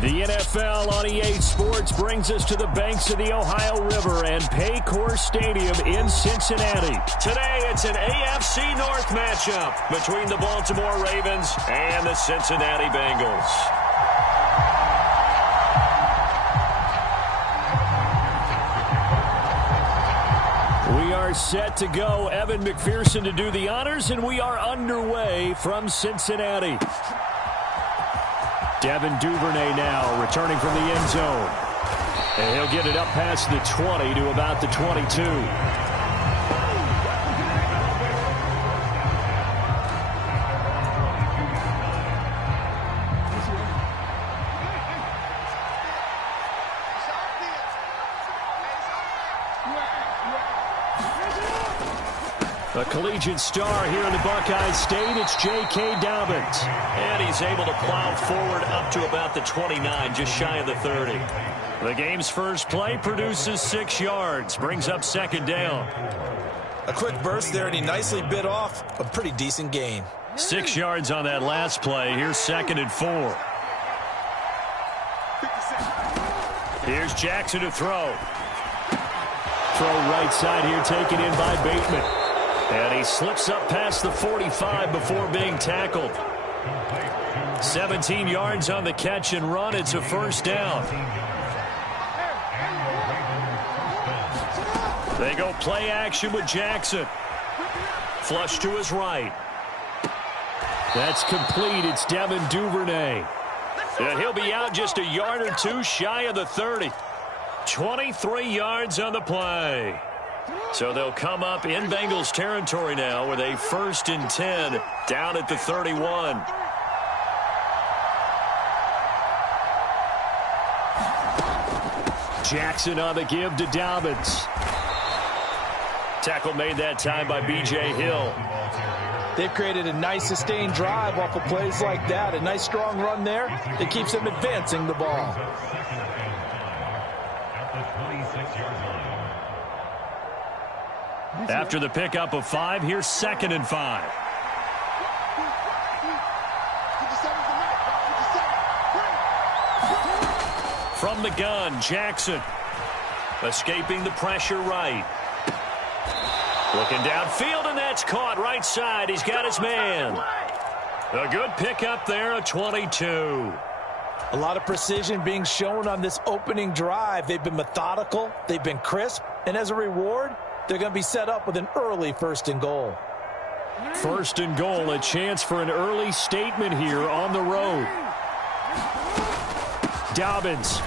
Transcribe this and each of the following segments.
The NFL on EA Sports brings us to the banks of the Ohio River and Paycor Stadium in Cincinnati. Today, it's an AFC North matchup between the Baltimore Ravens and the Cincinnati Bengals. We are set to go. Evan McPherson to do the honors, and we are underway from Cincinnati. Devin Duvernay now returning from the end zone. And he'll get it up past the 20 to about the 22. A collegiate star here in the Buckeye State, it's J.K. Dobbins. And he's able to plow forward up to about the 29, just shy of the 30. The game's first play produces 6 yards, brings up second down. A quick burst there, and he nicely bit off a pretty decent gain. 6 yards on that last play. Here's second and 4. Here's Jackson to throw. Throw right side here, taken in by Bateman. And he slips up past the 45 before being tackled. 17 yards on the catch and run. It's a first down. They go play action with Jackson. Flush to his right. That's complete. It's Devin Duvernay. And he'll be out just a yard or two shy of the 30. 23 yards on the play. So they'll come up in Bengals territory now with a 1st and 10 down at the 31. Jackson on the give to Dobbins. Tackle made that time by B.J. Hill. They've created a nice sustained drive off of plays like that. A nice strong run there that keeps them advancing the ball. After the pickup of 5, here's 2nd and 5. From the gun, Jackson. Escaping the pressure right. Looking downfield, and that's caught right side. He's got his man. A good pickup there, a 22. A lot of precision being shown on this opening drive. They've been methodical. They've been crisp. And as a reward, they're going to be set up with an early 1st and goal. 1st and goal, a chance for an early statement here on the road. Dobbins.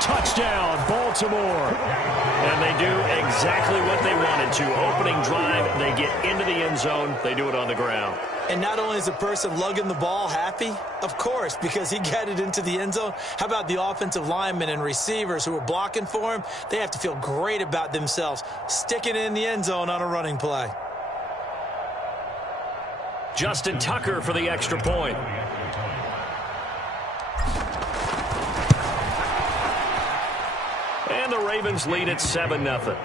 Touchdown, Baltimore. And they do exactly what they wanted to. Opening drive, they get into the end zone. They do it on the ground. And not only is the person lugging the ball happy, of course, because he got it into the end zone. How about the offensive linemen and receivers who are blocking for him? They have to feel great about themselves, sticking it in the end zone on a running play. Justin Tucker for the extra point. And the Ravens lead at 7-0. Makes the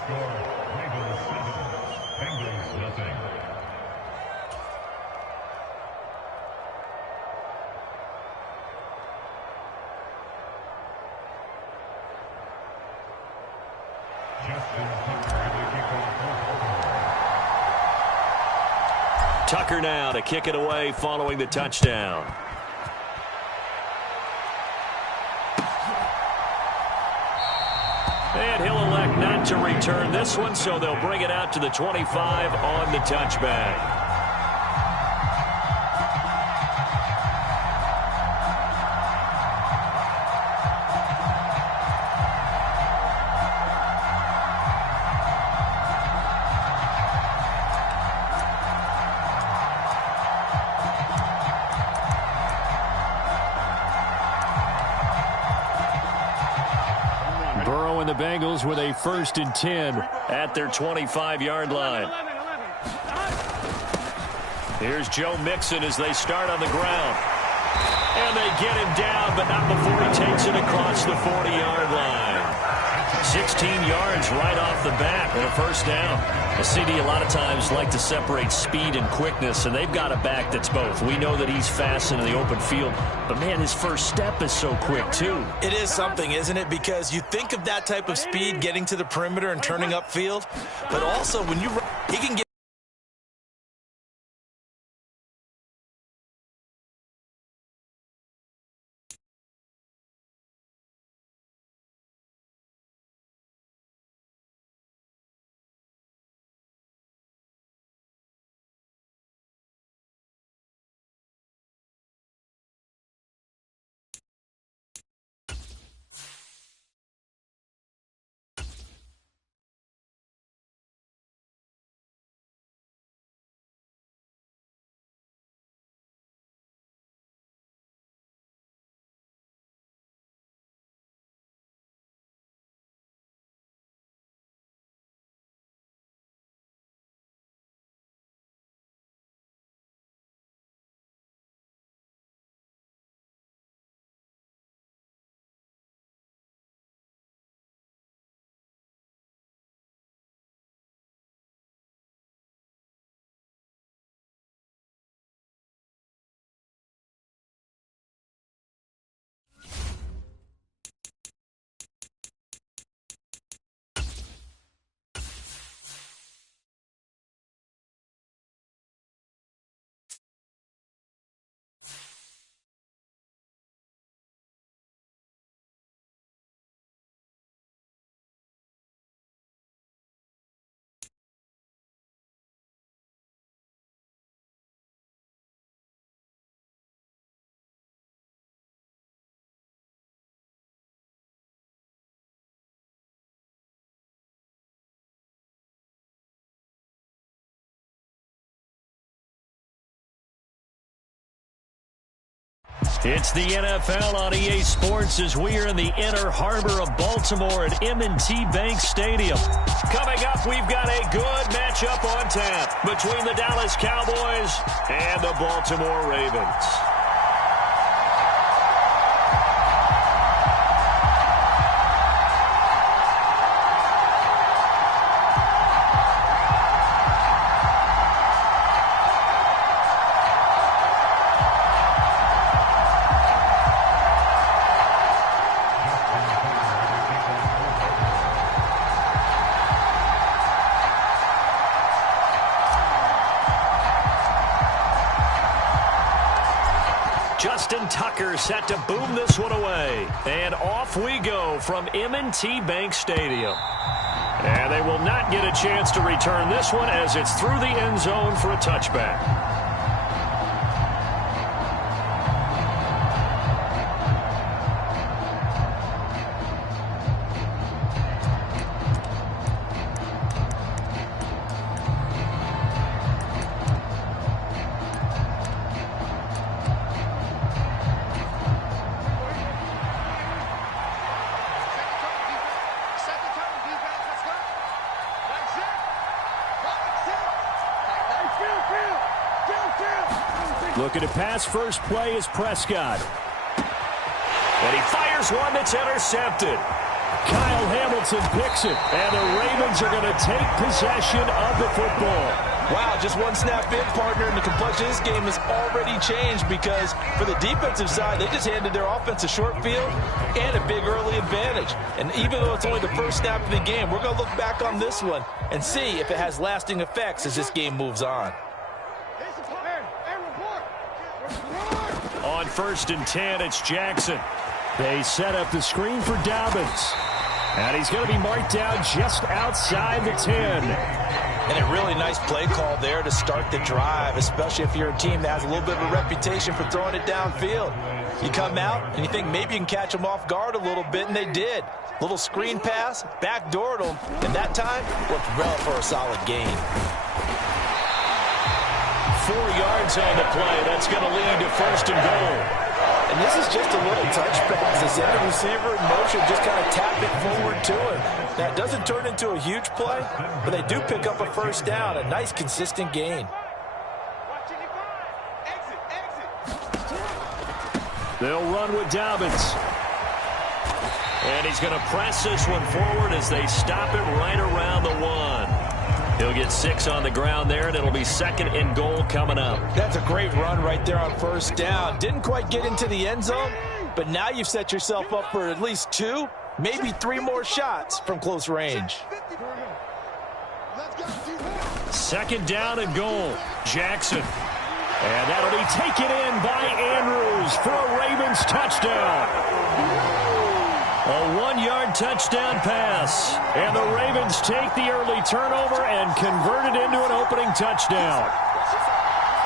score Ravens 7, Bengals nothing. Tucker now to kick it away following the touchdown. And he'll elect not to return this one, so they'll bring it out to the 25 on the touchback. The Bengals with a 1st and 10 at their 25-yard line. Here's Joe Mixon as they start on the ground. And they get him down, but not before he takes it across the 40-yard line. 16 15 yards right off the bat and a first down. A CD a lot of times like to separate speed and quickness, and they've got a back that's both. We know that he's fast in the open field, but, man, his first step is so quick, too. It is something, isn't it? Because you think of that type of speed getting to the perimeter and turning upfield, but also when you run, he can get It's the NFL on EA Sports as we are in the inner harbor of Baltimore at M&T Bank Stadium. Coming up, we've got a good matchup on tap between the Dallas Cowboys and the Baltimore Ravens. Justin Tucker set to boom this one away. And off we go from M&T Bank Stadium. And they will not get a chance to return this one as it's through the end zone for a touchback. Looking to pass, first play is Prescott. And he fires one that's intercepted. Kyle Hamilton picks it, and the Ravens are going to take possession of the football. Wow, just one snap in, partner, and the complexion of this game has already changed because for the defensive side, they just handed their offense a short field and a big early advantage. And even though it's only the first snap of the game, we're going to look back on this one and see if it has lasting effects as this game moves on. On 1st and 10, it's Jackson. They set up the screen for Dobbins. And he's going to be marked down just outside the 10. And a really nice play call there to start the drive, especially if you're a team that has a little bit of a reputation for throwing it downfield. You come out and you think maybe you can catch them off guard a little bit, and they did. Little screen pass, backdoored them, and that time looked well for a solid gain. 4 yards on the play. That's going to lead to 1st and goal. And this is just a little touch pass. They send the receiver in motion, just kind of tap it forward to him. Now, it doesn't turn into a huge play, but they do pick up a first down. A nice, consistent gain. They'll run with Dobbins. And he's going to press this one forward as they stop it right around the 1. He'll get 6 on the ground there, and it'll be 2nd and goal coming up. That's a great run right there on first down. Didn't quite get into the end zone, but now you've set yourself up for at least 2, maybe 3 more shots from close range. 2nd down and goal. Jackson. And that'll be taken in by Andrews for a Ravens touchdown. A 1-yard touchdown pass. And the Ravens take the early turnover and convert it into an opening touchdown.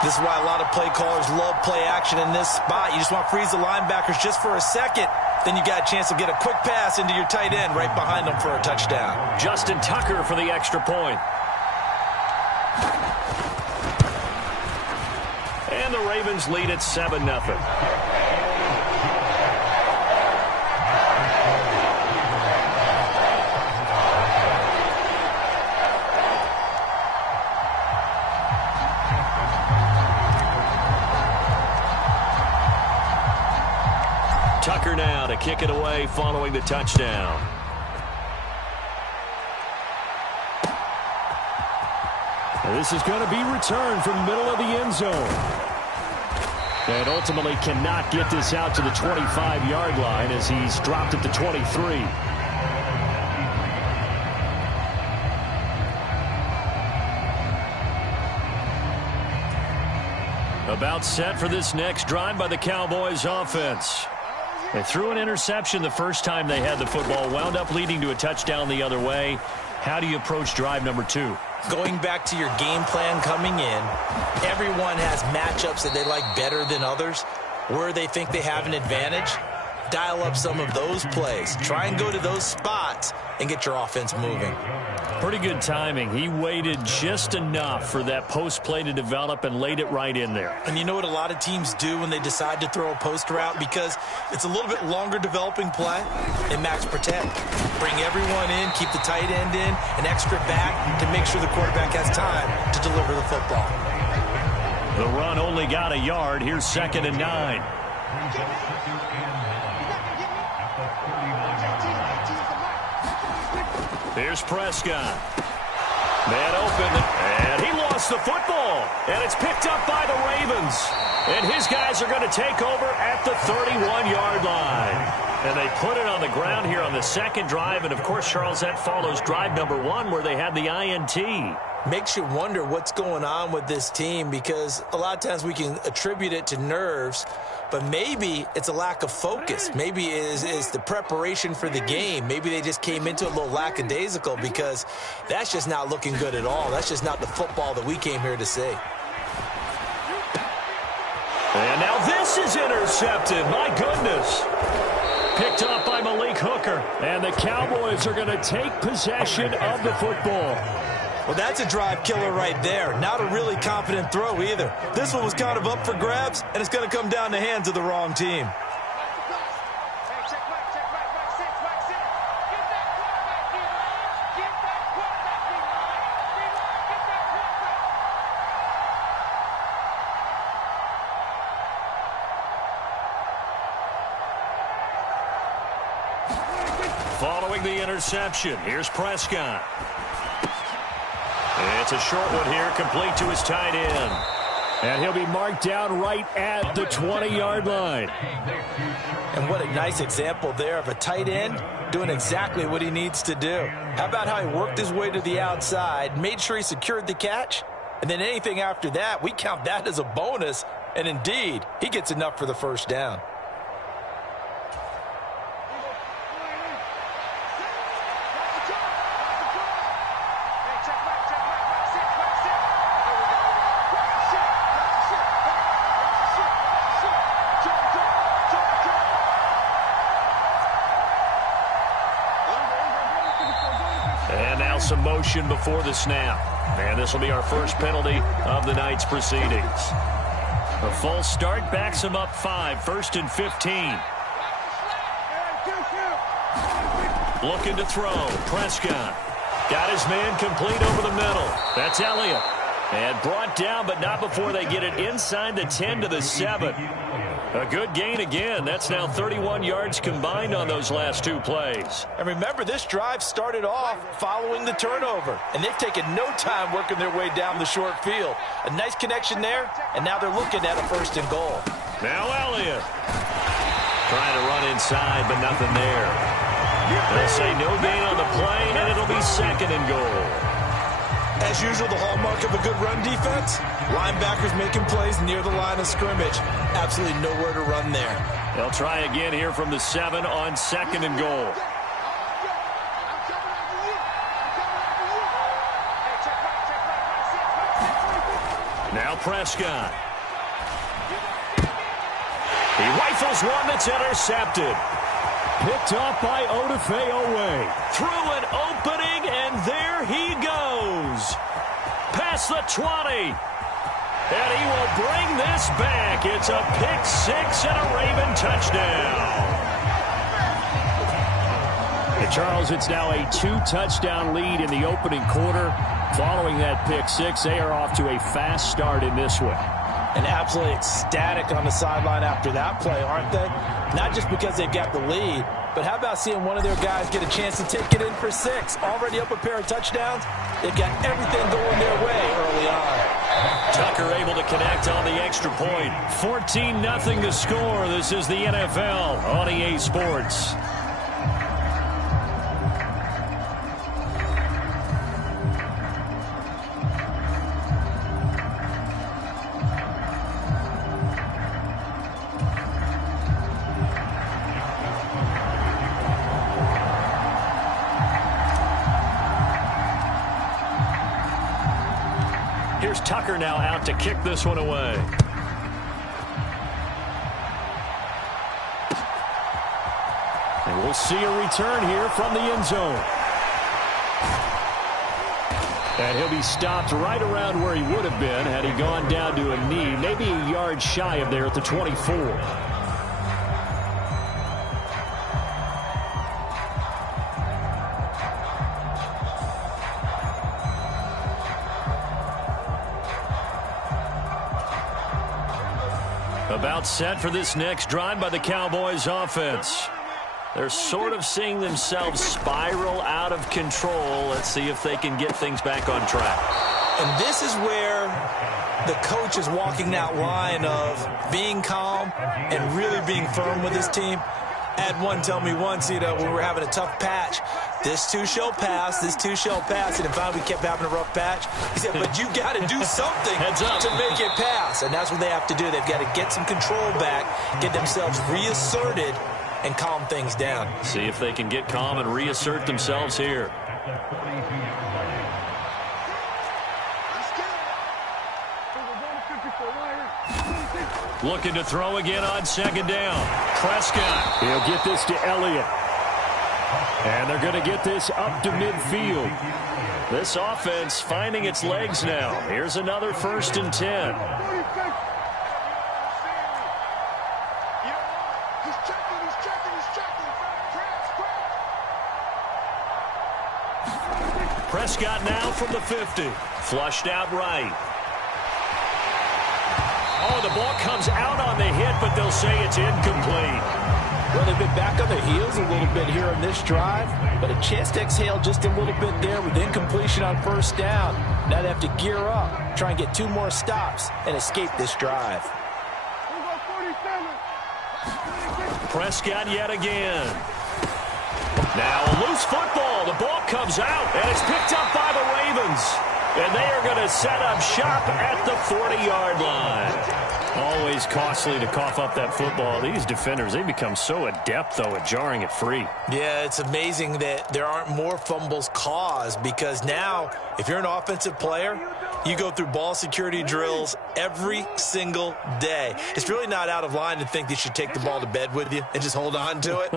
This is why a lot of play callers love play action in this spot. You just want to freeze the linebackers just for a second. Then you got a chance to get a quick pass into your tight end right behind them for a touchdown. Justin Tucker for the extra point. And the Ravens lead at 7-0. Tucker now to kick it away following the touchdown. And this is going to be returned from the middle of the end zone. And ultimately cannot get this out to the 25-yard line as he's dropped at the 23. About set for this next drive by the Cowboys offense. They threw an interception the first time they had the football, wound up leading to a touchdown the other way. How do you approach drive number 2? Going back to your game plan coming in, everyone has matchups that they like better than others. Where they think they have an advantage, dial up some of those plays. Try and go to those spots and get your offense moving. Pretty good timing. He waited just enough for that post play to develop and laid it right in there. And you know what a lot of teams do when they decide to throw a post route? Because it's a little bit longer developing play. They max protect. Bring everyone in, keep the tight end in, an extra back to make sure the quarterback has time to deliver the football. The run only got a yard. Here's 2nd and 9. Here's Prescott. Man open, and he lost the football. And it's picked up by the Ravens. And his guys are going to take over at the 31-yard line. And they put it on the ground here on the 2nd drive. And, of course, Charles, that follows drive number 1 where they had the INT. Makes you wonder what's going on with this team because a lot of times we can attribute it to nerves, but maybe it's a lack of focus. Maybe it's the preparation for the game. Maybe they just came into it a little lackadaisical because that's just not looking good at all. That's just not the football that we came here to see. And now this is intercepted. My goodness. Picked up by Malik Hooker. And the Cowboys are going to take possession of the football. Well, that's a drive killer right there. Not a really confident throw either. This one was kind of up for grabs, and it's going to come down the hands of the wrong team. Following the interception, here's Prescott. It's a short one here, complete to his tight end. And he'll be marked down right at the 20-yard line. And what a nice example there of a tight end doing exactly what he needs to do. How about how he worked his way to the outside, made sure he secured the catch, and then anything after that, we count that as a bonus. And indeed, he gets enough for the first down. And now some motion before the snap. And this will be our first penalty of the night's proceedings. A false start backs him up 5, 1st and 15. Looking to throw. Prescott got his man complete over the middle. That's Elliott. And brought down, but not before they get it inside the 10 to the 7. A good gain again. That's now 31 yards combined on those last two plays. And remember, this drive started off following the turnover, and they've taken no time working their way down the short field. A nice connection there, and now they're looking at a 1st and goal. Now Elliott trying to run inside, but nothing there. They'll say no gain on the play, and it'll be 2nd and goal. As usual, the hallmark of a good run defense, linebackers making plays near the line of scrimmage. Absolutely nowhere to run there. They'll try again here from the 7 on 2nd and goal. Now Prescott. He rifles one that's intercepted. Picked off by Odafe-Oweh. Through an opening, and there he goes. Past the 20. And he will bring this back. It's a pick 6 and a Raven touchdown. And Charles, it's now a 2-touchdown lead in the opening quarter. Following that pick 6, they are off to a fast start in this one. And absolutely ecstatic on the sideline after that play, aren't they? Not just because they've got the lead, but how about seeing one of their guys get a chance to take it in for 6? Already up a pair of touchdowns. They've got everything going their way early on. Tucker able to connect on the extra point. 14-0 the score. This is the NFL on EA Sports. Here's Tucker now out to kick this one away. And we'll see a return here from the end zone. And he'll be stopped right around where he would have been had he gone down to a knee, maybe a yard shy of there at the 24. About set for this next drive by the Cowboys offense. They're sort of seeing themselves spiral out of control. Let's see if they can get things back on track. And this is where the coach is walking that line of being calm and really being firm with his team. I had one tell me once, when we were having a tough patch, this too shall pass, this too shall pass. And finally we kept having a rough patch. He said, but you got to do something to make it pass. And that's what they have to do. They've got to get some control back, get themselves reasserted, and calm things down. See if they can get calm and reassert themselves here. Looking to throw again on 2nd down. Prescott. He'll get this to Elliott. And they're going to get this up to midfield. This offense finding its legs now. Here's another 1st and 10. Prescott now from the 50. Flushed out right. Oh, the ball comes out on the hit, but they'll say it's incomplete. Well, they've been back on their heels a little bit here in this drive, but a chance to exhale just a little bit there with incompletion on 1st down. Now they have to gear up, try and get 2 more stops, and escape this drive. Prescott yet again. Now a loose football. The ball comes out, and it's picked up by the Ravens. And they are going to set up shop at the 40-yard line. Always costly to cough up that football. These defenders, they become so adept, though, at jarring it free. Yeah, it's amazing that there aren't more fumbles caused, because now, if you're an offensive player, you go through ball security drills every single day. It's really not out of line to think that you should take the ball to bed with you and just hold on to it.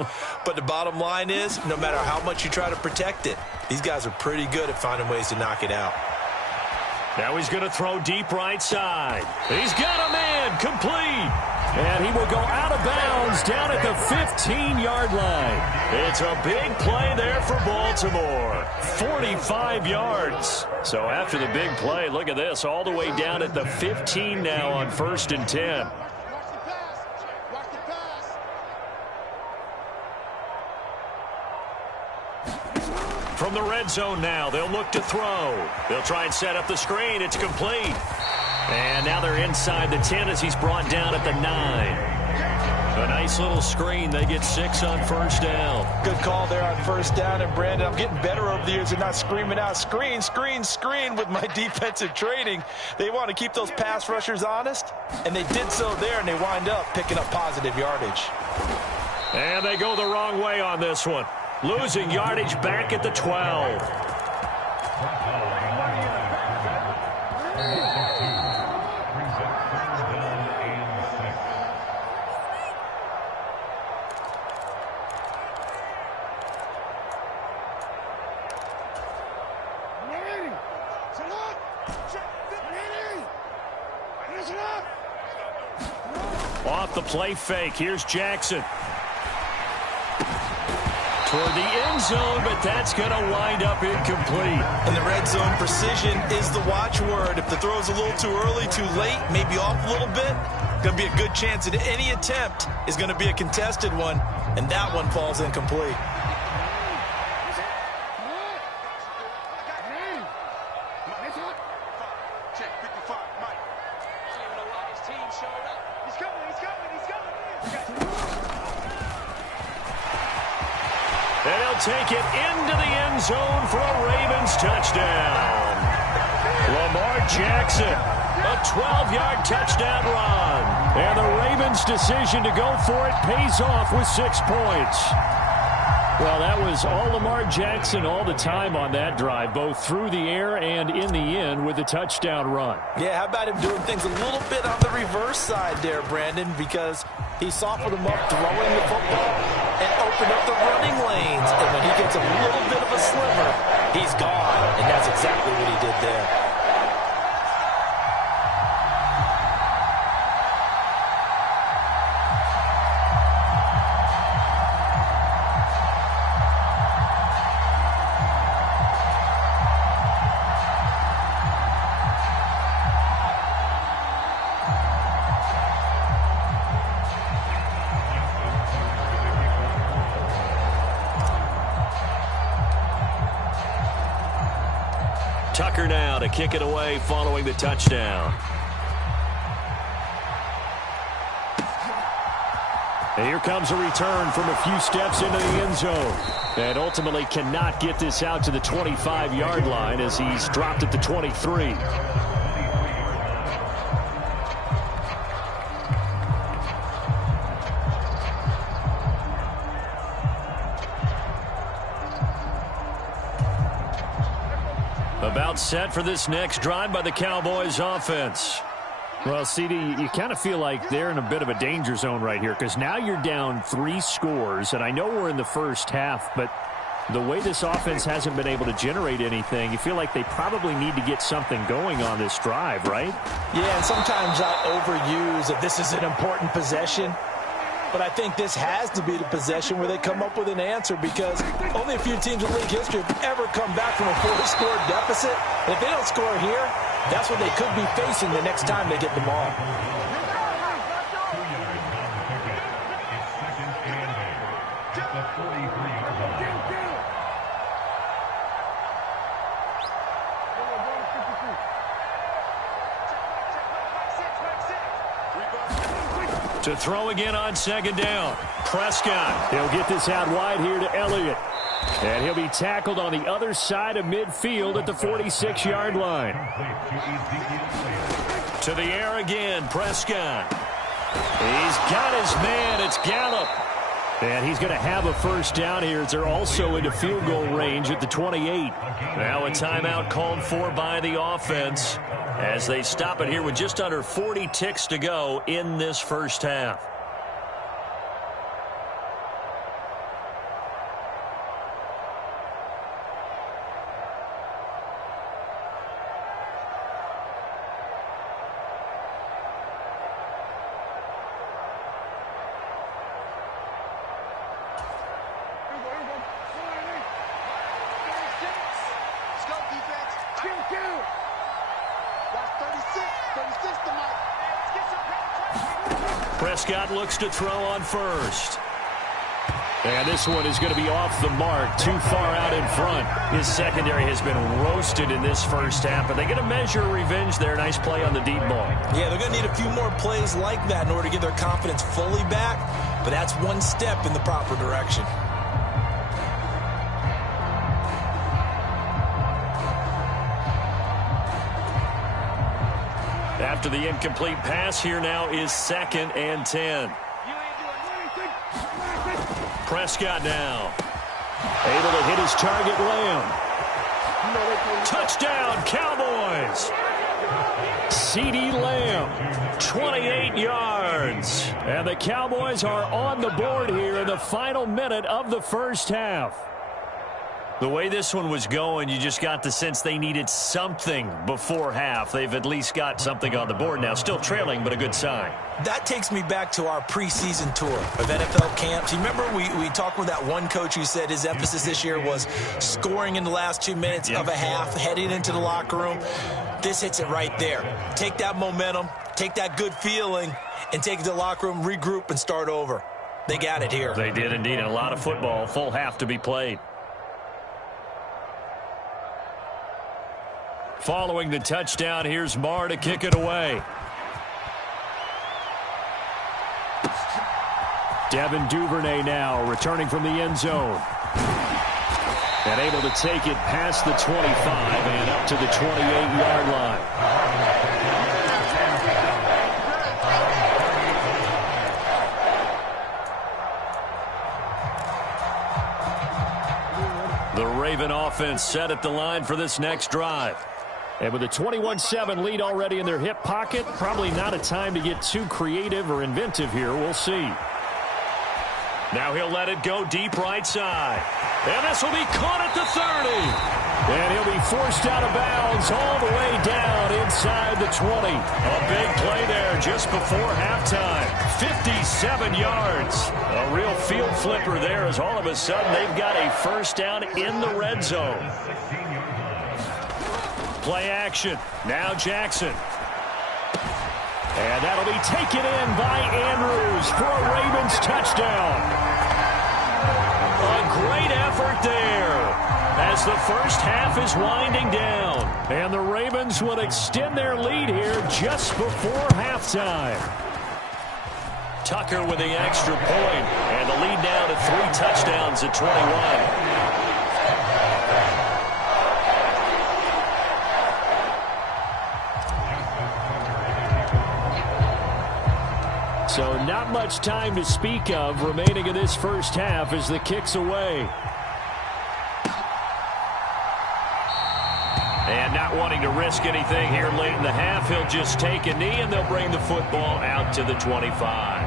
But the bottom line is, no matter how much you try to protect it, these guys are pretty good at finding ways to knock it out. Now he's going to throw deep right side. He's got a man complete. And he will go out of bounds down at the 15-yard line. It's a big play there for Baltimore. 45 yards. So after the big play, look at this, all the way down at the 15 now on 1st and 10. From the red zone now, they'll look to throw. They'll try and set up the screen. It's complete. And now they're inside the 10 as he's brought down at the 9. A nice little screen. They get 6 on 1st down. Good call there on 1st down. And, Brandon, I'm getting better over the years and not screaming out, screen, screen, screen with my defensive training. They want to keep those pass rushers honest, and they did so there, and they wind up picking up positive yardage. And they go the wrong way on this one. Losing yardage back at the 12. Off the play fake, here's Jackson. Toward the end zone, but that's going to wind up incomplete. In the red zone, precision is the watchword. If the throw's a little too early, too late, maybe off a little bit, going to be a good chance that any attempt is going to be a contested one, and that one falls incomplete. And he'll take it into the end zone for a Ravens touchdown. Lamar Jackson, a 12-yard touchdown run. And the Ravens' decision to go for it pays off with 6 points. Well, that was all Lamar Jackson all the time on that drive, both through the air and in the end with a touchdown run. Yeah, how about him doing things a little bit on the reverse side there, Brandon, because he softened him up throwing the football and opened up the running lanes. And when he gets a little bit of a sliver, he's gone. And that's exactly what he did there. Tucker now to kick it away following the touchdown. And here comes a return from a few steps into the end zone. And ultimately cannot get this out to the 25-yard line as he's dropped at the 23. About set for this next drive by the Cowboys offense. Well, CD, you kind of feel like they're in a bit of a danger zone right here because now you're down 3 scores, and I know we're in the first half, but the way this offense hasn't been able to generate anything, you feel like they probably need to get something going on this drive, right? Yeah, and sometimes I'll overuse that this is an important possession. But I think this has to be the possession where they come up with an answer because only a few teams in league history have ever come back from a 4-score deficit. And if they don't score here, that's what they could be facing the next time they get the ball. To throw again on 2nd down. Prescott. He'll get this out wide here to Elliott. And he'll be tackled on the other side of midfield at the 46-yard line. To the air again, Prescott. He's got his man. It's Gallup. And he's going to have a first down here as they're also into field goal range at the 28. Now a timeout called for by the offense as they stop it here with just under 40 ticks to go in this first half. Prescott looks to throw on first. And this one is going to be off the mark, too far out in front. His secondary has been roasted in this first half, but they get a measure of revenge there. Nice play on the deep ball. Yeah, they're going to need a few more plays like that in order to get their confidence fully back, but that's one step in the proper direction. After the incomplete pass, here now is 2nd and 10. Prescott now. Able to hit his target, Lamb. Touchdown, Cowboys. CeeDee Lamb, 28 yards. And the Cowboys are on the board here in the final minute of the first half. The way this one was going, you just got the sense they needed something before half. They've at least got something on the board now. Still trailing, but a good sign. That takes me back to our preseason tour of NFL camps. You remember we talked with that one coach who said his emphasis this year was scoring in the last 2 minutes of a half, heading into the locker room. This hits it right there. Take that momentum, take that good feeling, and take it to the locker room, regroup, and start over. They got it here. They did indeed, and a lot of football, full half to be played. Following the touchdown, here's Marr to kick it away. Devin Duvernay now returning from the end zone. And able to take it past the 25 and up to the 28-yard line. The Raven offense set at the line for this next drive. And with a 21-7 lead already in their hip pocket, probably not a time to get too creative or inventive here. We'll see. Now he'll let it go deep right side. And this will be caught at the 30. And he'll be forced out of bounds all the way down inside the 20. A big play there just before halftime. 57 yards. A real field flipper there as all of a sudden they've got a first down in the red zone. Play action. Now Jackson. And that'll be taken in by Andrews for a Ravens touchdown. A great effort there as the first half is winding down. And the Ravens will extend their lead here just before halftime. Tucker with the extra point. And the lead now to 3 touchdowns at 21. So not much time to speak of remaining in this first half as the kick's away. And not wanting to risk anything here late in the half, he'll just take a knee and they'll bring the football out to the 25.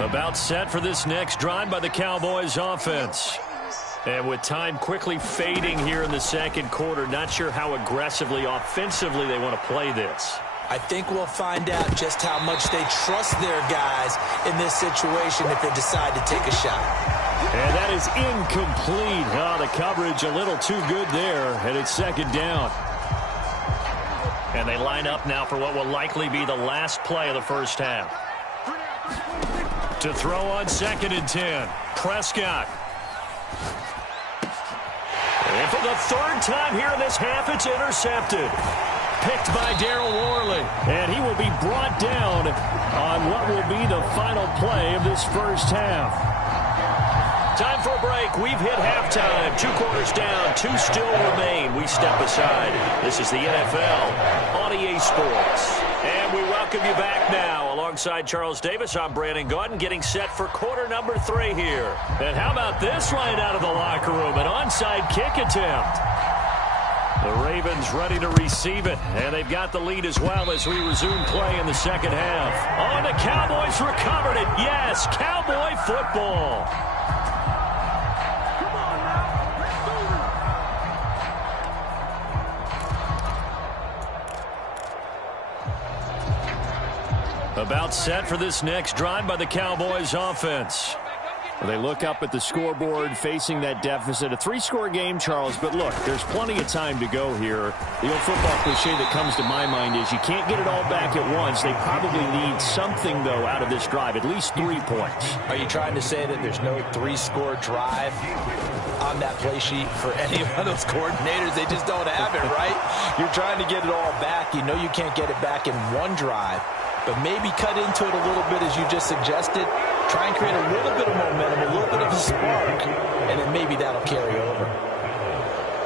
About set for this next drive by the Cowboys offense. And with time quickly fading here in the second quarter, not sure how aggressively, offensively they want to play this. I think we'll find out just how much they trust their guys in this situation if they decide to take a shot. And that is incomplete. Oh, the coverage a little too good there, and it's second down. And they line up now for what will likely be the last play of the first half. To throw on 2nd and 10, Prescott. And for the 3rd time here in this half, it's intercepted. Picked by Darryl Worley. And he will be brought down on what will be the final play of this first half. Time for a break. We've hit halftime. 2 quarters down. 2 still remain. We step aside. This is the NFL on EA Sports. And we welcome you back now. Alongside Charles Davis, I'm Brandon Gaudin, getting set for quarter number 3 here. And how about this line out of the locker room? An onside kick attempt. The Ravens ready to receive it, and they've got the lead as well as we resume play in the second half. Oh, and the Cowboys recovered it. Yes, Cowboy football. About set for this next drive by the Cowboys offense. They look up at the scoreboard facing that deficit. A 3-score game, Charles, but look, there's plenty of time to go here. The old football cliche that comes to my mind is you can't get it all back at once. They probably need something, though, out of this drive, at least 3 points. Are you trying to say that there's no 3-score drive on that play sheet for any of those coordinators? They just don't have it, right? You're trying to get it all back. You know you can't get it back in one drive, but maybe cut into it a little bit as you just suggested. Try and create a little bit of momentum, a little bit of a spark, and then maybe that'll carry over.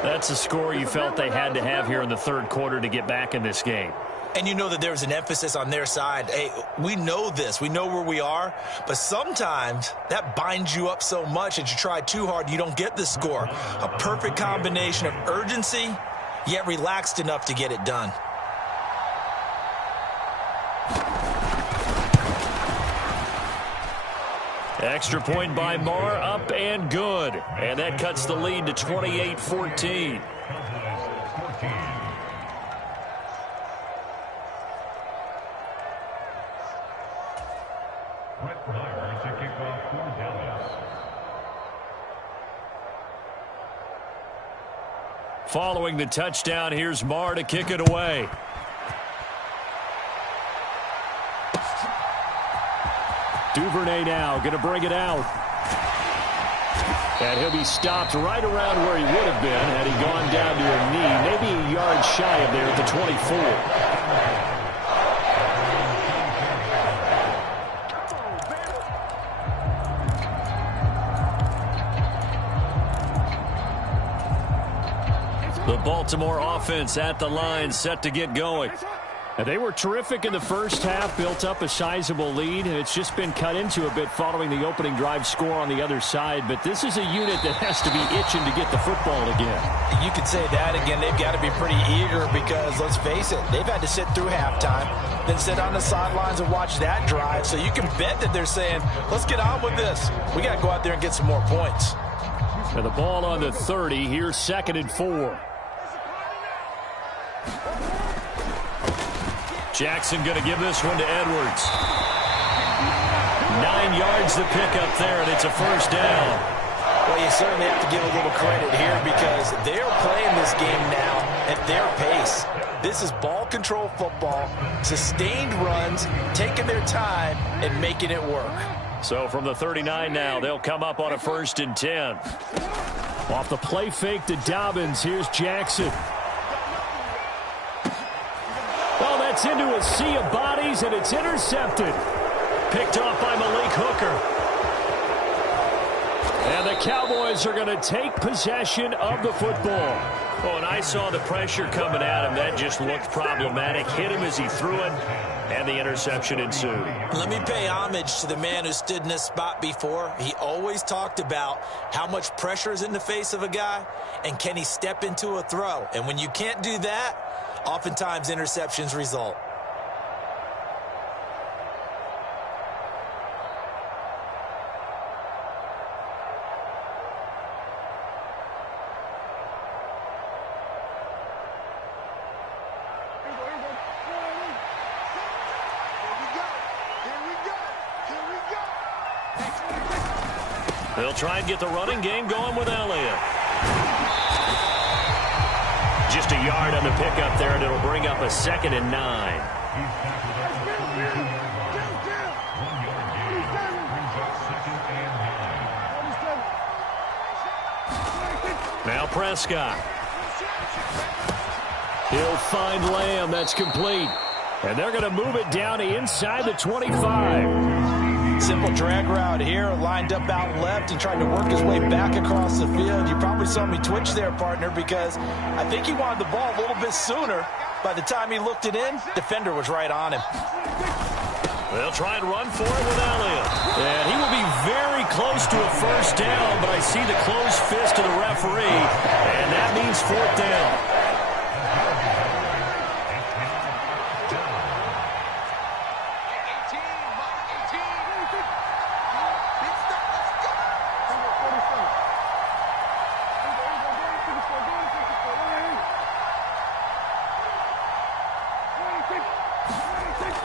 That's a score you felt they had to have here in the third quarter to get back in this game. And you know that there's an emphasis on their side. Hey, we know this. We know where we are. But sometimes that binds you up so much that you try too hard, you don't get the score. A perfect combination of urgency, yet relaxed enough to get it done. Extra point by Marr, up and good. And that cuts the lead to 28-14. Following the touchdown, here's Marr to kick it away. Duvernay now going to bring it out. And he'll be stopped right around where he would have been had he gone down to a knee, maybe a yard shy of there at the 24. The Baltimore offense at the line, set to get going. And they were terrific in the first half, built up a sizable lead. It's just been cut into a bit following the opening drive score on the other side. But this is a unit that has to be itching to get the football again. You could say that again. They've got to be pretty eager because, let's face it, they've had to sit through halftime, then sit on the sidelines and watch that drive. So you can bet that they're saying, let's get on with this. We got to go out there and get some more points. And the ball on the 30. Here's 2nd and 4. Jackson going to give this one to Edwards. 9 yards to pick up there, and it's a first down. Well, you certainly have to give a little credit here because they're playing this game now at their pace. This is ball control football, sustained runs, taking their time and making it work. So from the 39 now, they'll come up on a 1st and 10. Off the play fake to Dobbins, here's Jackson. Well, that's into a sea of bodies, and it's intercepted. Picked off by Malik Hooker. And the Cowboys are going to take possession of the football. Oh, and I saw the pressure coming at him. That just looked problematic. Hit him as he threw it, and the interception ensued. Let me pay homage to the man who stood in this spot before. He always talked about how much pressure is in the face of a guy, and can he step into a throw. And when you can't do that, oftentimes interceptions result. They'll try and get the running game going with Elliott. Just a yard on the pickup there, and it'll bring up a 2nd and 9. Now Prescott. He'll find Lamb. That's complete. And they're going to move it down to inside the 25. Simple drag route here, lined up out left and trying to work his way back across the field. You probably saw me twitch there, partner, because I think he wanted the ball a little bit sooner. By the time he looked it in, defender was right on him. They'll try and run for it with Elliott. And he will be very close to a first down, but I see the closed fist of the referee, and that means 4th down.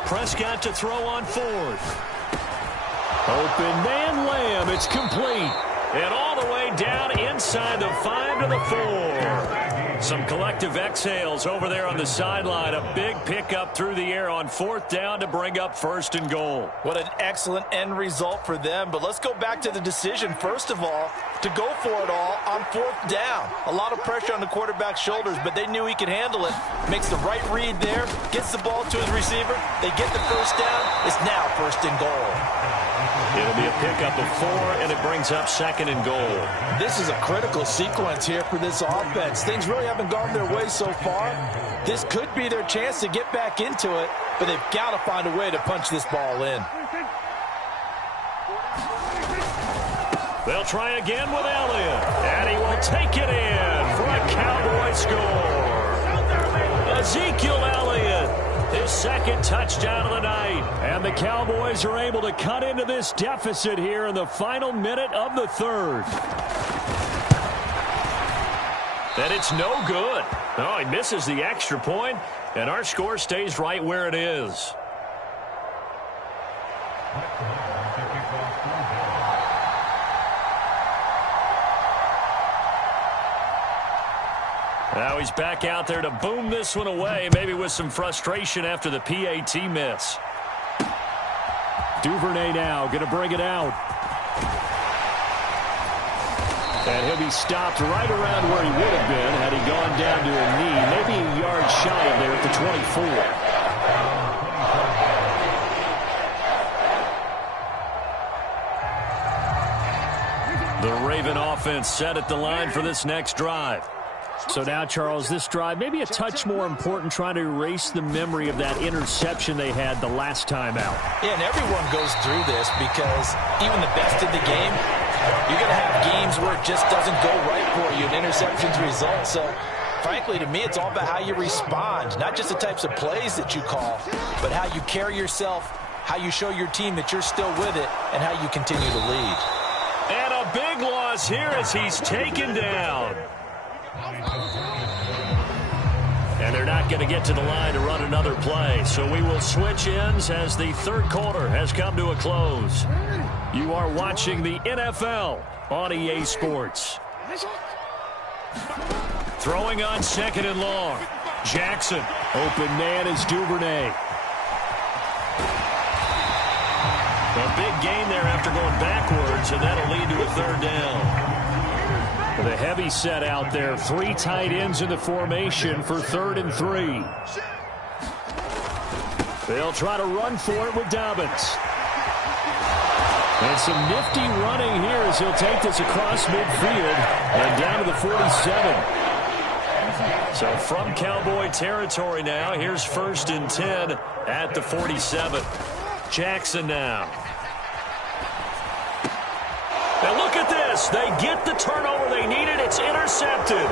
Prescott to throw on fourth. Open man Lamb. It's complete. And all the way down inside the 5 to the 4. Some collective exhales over there on the sideline. A big pickup through the air on fourth down to bring up first and goal. What an excellent end result for them. But let's go back to the decision, first of all, to go for it all on fourth down. A lot of pressure on the quarterback's shoulders, but they knew he could handle it. Makes the right read there, gets the ball to his receiver. They get the first down. It's now first and goal. It'll be a pickup of 4, and it brings up second and goal. This is a critical sequence here for this offense. Things really haven't gone their way so far. This could be their chance to get back into it, but they've got to find a way to punch this ball in. They'll try again with Elliott, and he will take it in for a Cowboy score. Ezekiel Elliott, his second touchdown of the night. And the Cowboys are able to cut into this deficit here in the final minute of the third. And it's no good. Oh, he misses the extra point, and our score stays right where it is. Now he's back out there to boom this one away, maybe with some frustration after the PAT miss. Duvernay now going to bring it out. And he'll be stopped right around where he would have been had he gone down to a knee, maybe a yard shy of there at the 24. The Raven offense set at the line for this next drive. So now, Charles, this drive maybe a touch more important, trying to erase the memory of that interception they had the last time out. Yeah, and everyone goes through this because even the best in the game, you're going to have games where it just doesn't go right for you, and interceptions result. So, frankly, to me, it's all about how you respond, not just the types of plays that you call, but how you carry yourself, how you show your team that you're still with it, and how you continue to lead. And a big loss here as he's taken down. And they're not going to get to the line to run another play. So we will switch ends as the third quarter has come to a close. You are watching the NFL on EA Sports. Throwing on second and long. Jackson. Open man is Duvernay. A big gain there after going backwards, and that'll lead to a third down. The heavy set out there. 3 tight ends in the formation for 3rd and 3. They'll try to run for it with Dobbins. And some nifty running here as he'll take this across midfield and down to the 47. So from Cowboy territory now, here's 1st and 10 at the 47. Jackson now. Now look at this. They get the turnover they needed. It's intercepted.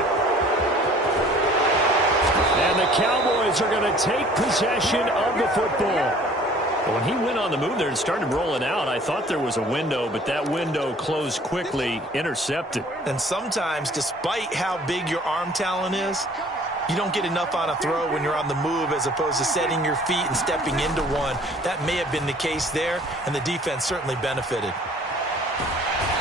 And the Cowboys are going to take possession of the football. When he went on the move there and started rolling out, I thought there was a window, but that window closed quickly, intercepted. And sometimes, despite how big your arm talent is, you don't get enough on a throw when you're on the move as opposed to setting your feet and stepping into one. That may have been the case there, and the defense certainly benefited.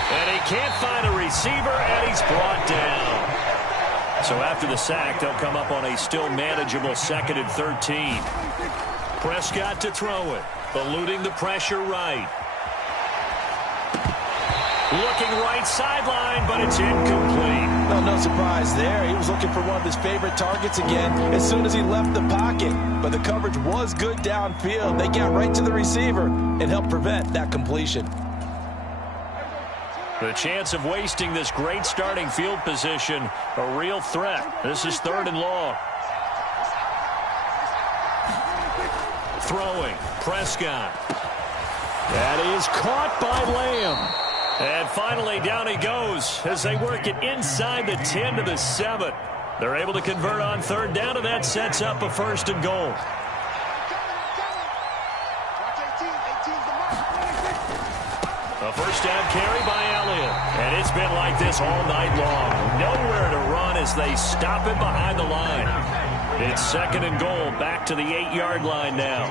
And he can't find a receiver, and he's brought down. So after the sack, they'll come up on a still manageable 2nd and 13. Prescott to throw it, eluding the pressure right. Looking right sideline, but it's incomplete. Well, no surprise there. He was looking for one of his favorite targets again as soon as he left the pocket. But the coverage was good downfield. They got right to the receiver and helped prevent that completion. The chance of wasting this great starting field position, a real threat. This is 3rd and long. Throwing, Prescott. That is caught by Lamb. And finally, down he goes as they work it inside the 10 to the 7. They're able to convert on 3rd down, and that sets up a 1st and goal. A 1st down carry by Elliott. And it's been like this all night long. Nowhere to run as they stop him behind the line. It's 2nd and goal, back to the 8-yard line now.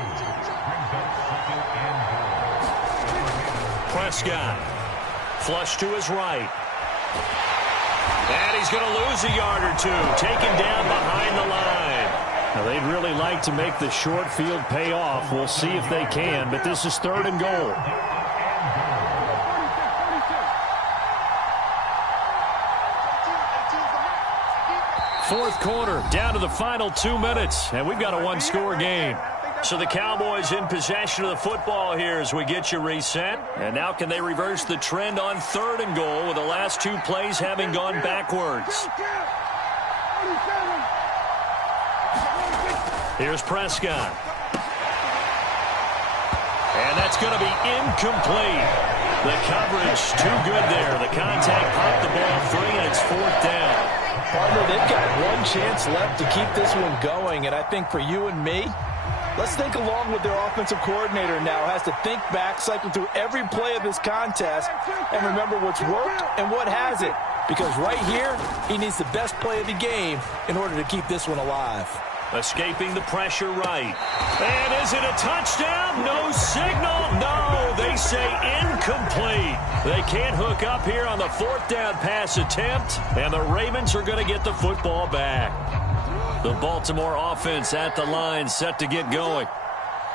Prescott. Flush to his right. And he's going to lose a yard or two. Taken down behind the line. Now, they'd really like to make the short field pay off. We'll see if they can, but this is 3rd and goal. Fourth quarter, down to the final 2 minutes, and we've got a one-score game. So the Cowboys in possession of the football here as we get you reset. And now can they reverse the trend on 3rd and goal with the last 2 plays having gone backwards? Here's Prescott. And that's going to be incomplete. The coverage too good there. The contact popped the ball free, and it's 4th down. Partner, they've got one chance left to keep this one going, and I think for you and me, let's think along with their offensive coordinator now. Has to think back, cycle through every play of this contest, and remember what's worked and what hasn't. Because right here, he needs the best play of the game in order to keep this one alive. Escaping the pressure right. And is it a touchdown? No signal. No, they say incomplete. They can't hook up here on the 4th down pass attempt, and the Ravens are going to get the football back. The Baltimore offense at the line, set to get going.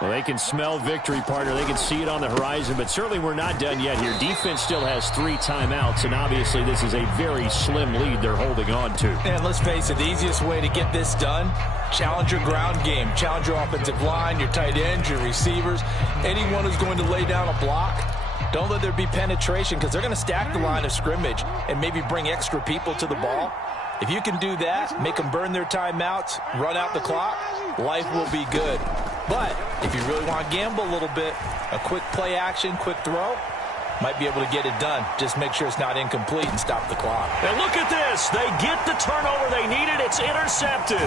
Well, they can smell victory, partner. They can see it on the horizon, but certainly we're not done yet here. Defense still has 3 timeouts, and obviously this is a very slim lead they're holding on to. And let's face it, the easiest way to get this done, challenge your ground game. Challenge your offensive line, your tight ends, your receivers, anyone who's going to lay down a block. Don't let there be penetration because they're going to stack the line of scrimmage and maybe bring extra people to the ball. If you can do that, make them burn their timeouts, run out the clock, life will be good. But if you really want to gamble a little bit, a quick play action, quick throw, might be able to get it done. Just make sure it's not incomplete and stop the clock. And look at this. They get the turnover they needed. It's intercepted.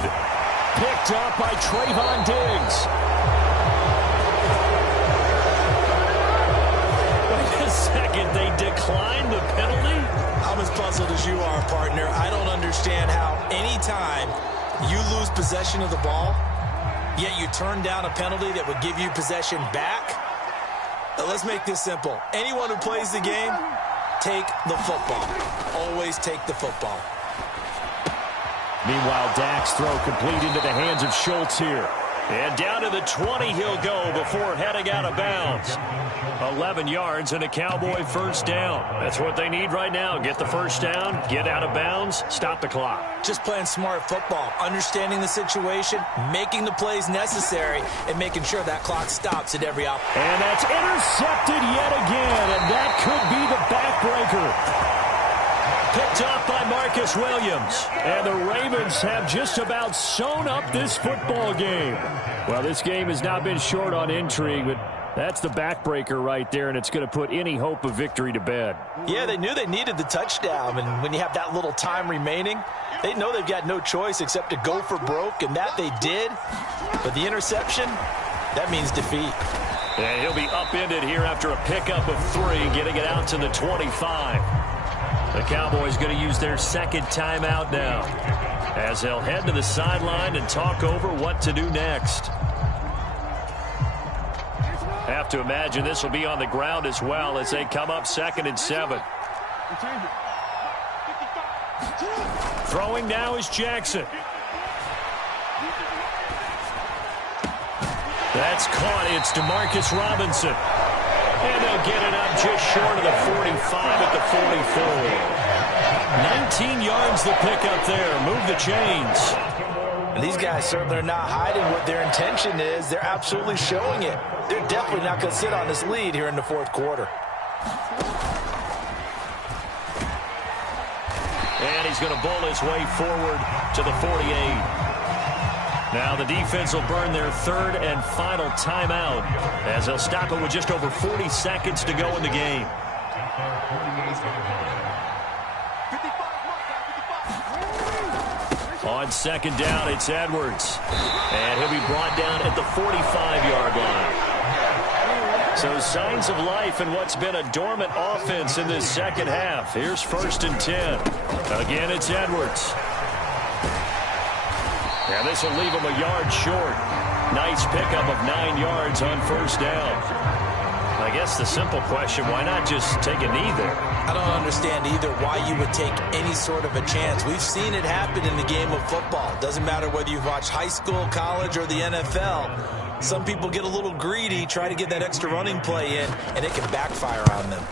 Picked up by Trayvon Diggs. Wait a second. They declined the penalty? I'm as puzzled as you are, partner. I don't understand how any time you lose possession of the ball, yet you turn down a penalty that would give you possession back. Now, let's make this simple. Anyone who plays the game, take the football. Always take the football. Meanwhile, Dak's throw complete into the hands of Schultz here. And down to the 20 he'll go before heading out of bounds. 11 yards and a Cowboy 1st down. That's what they need right now. Get the 1st down, get out of bounds, stop the clock. Just playing smart football, understanding the situation, making the plays necessary, and making sure that clock stops at every opportunity. And that's intercepted yet again, and that could be the backbreaker. Picked up by Marcus Williams. And the Ravens have just about sewn up this football game. Well, this game has not been short on intrigue, but that's the backbreaker right there, and it's going to put any hope of victory to bed. Yeah, they knew they needed the touchdown, and when you have that little time remaining, they know they've got no choice except to go for broke, and that they did. But the interception, that means defeat. And he'll be upended here after a pickup of 3, getting it out to the 25. The Cowboys going to use their 2nd timeout now, as they'll head to the sideline and talk over what to do next. Have to imagine this will be on the ground as well as they come up 2nd and 7. Throwing now is Jackson. That's caught. It's DeMarcus Robinson. And they'll get it up just short of the 45 at the 44. 19 yards the pickup there. Move the chains. And these guys certainly are not hiding what their intention is. They're absolutely showing it. They're definitely not going to sit on this lead here in the 4th quarter. And he's going to bowl his way forward to the 48. Now the defense will burn their 3rd and final timeout as they'll stop it with just over 40 seconds to go in the game. On 2nd down, it's Edwards. And he'll be brought down at the 45-yard line. So signs of life in what's been a dormant offense in this 2nd half. Here's 1st and 10. Again, it's Edwards. And this will leave him a yard short. Nice pickup of 9 yards on 1st down. The guess the simple question, why not just take a knee there? I don't understand either why you would take any sort of a chance. We've seen it happen in the game of football. Doesn't matter whether you've watched high school, college, or the NFL. Some people get a little greedy, try to get that extra running play in, and it can backfire on them.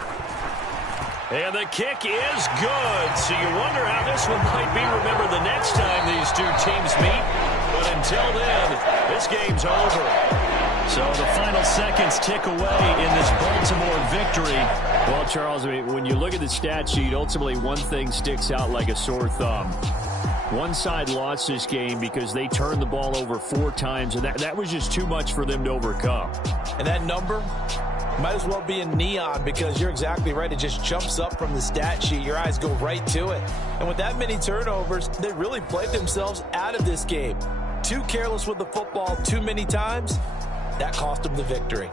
And the kick is good. So you wonder how this one might be remembered the next time these two teams meet. But until then, this game's over. So the final seconds tick away in this Baltimore victory. Well, Charles, I mean, when you look at the stat sheet, ultimately one thing sticks out like a sore thumb. One side lost this game because they turned the ball over 4 times, and that was just too much for them to overcome. And that number might as well be in neon, because you're exactly right. It just jumps up from the stat sheet. Your eyes go right to it. And with that many turnovers, they really played themselves out of this game. Too careless with the football too many times. That cost them the victory.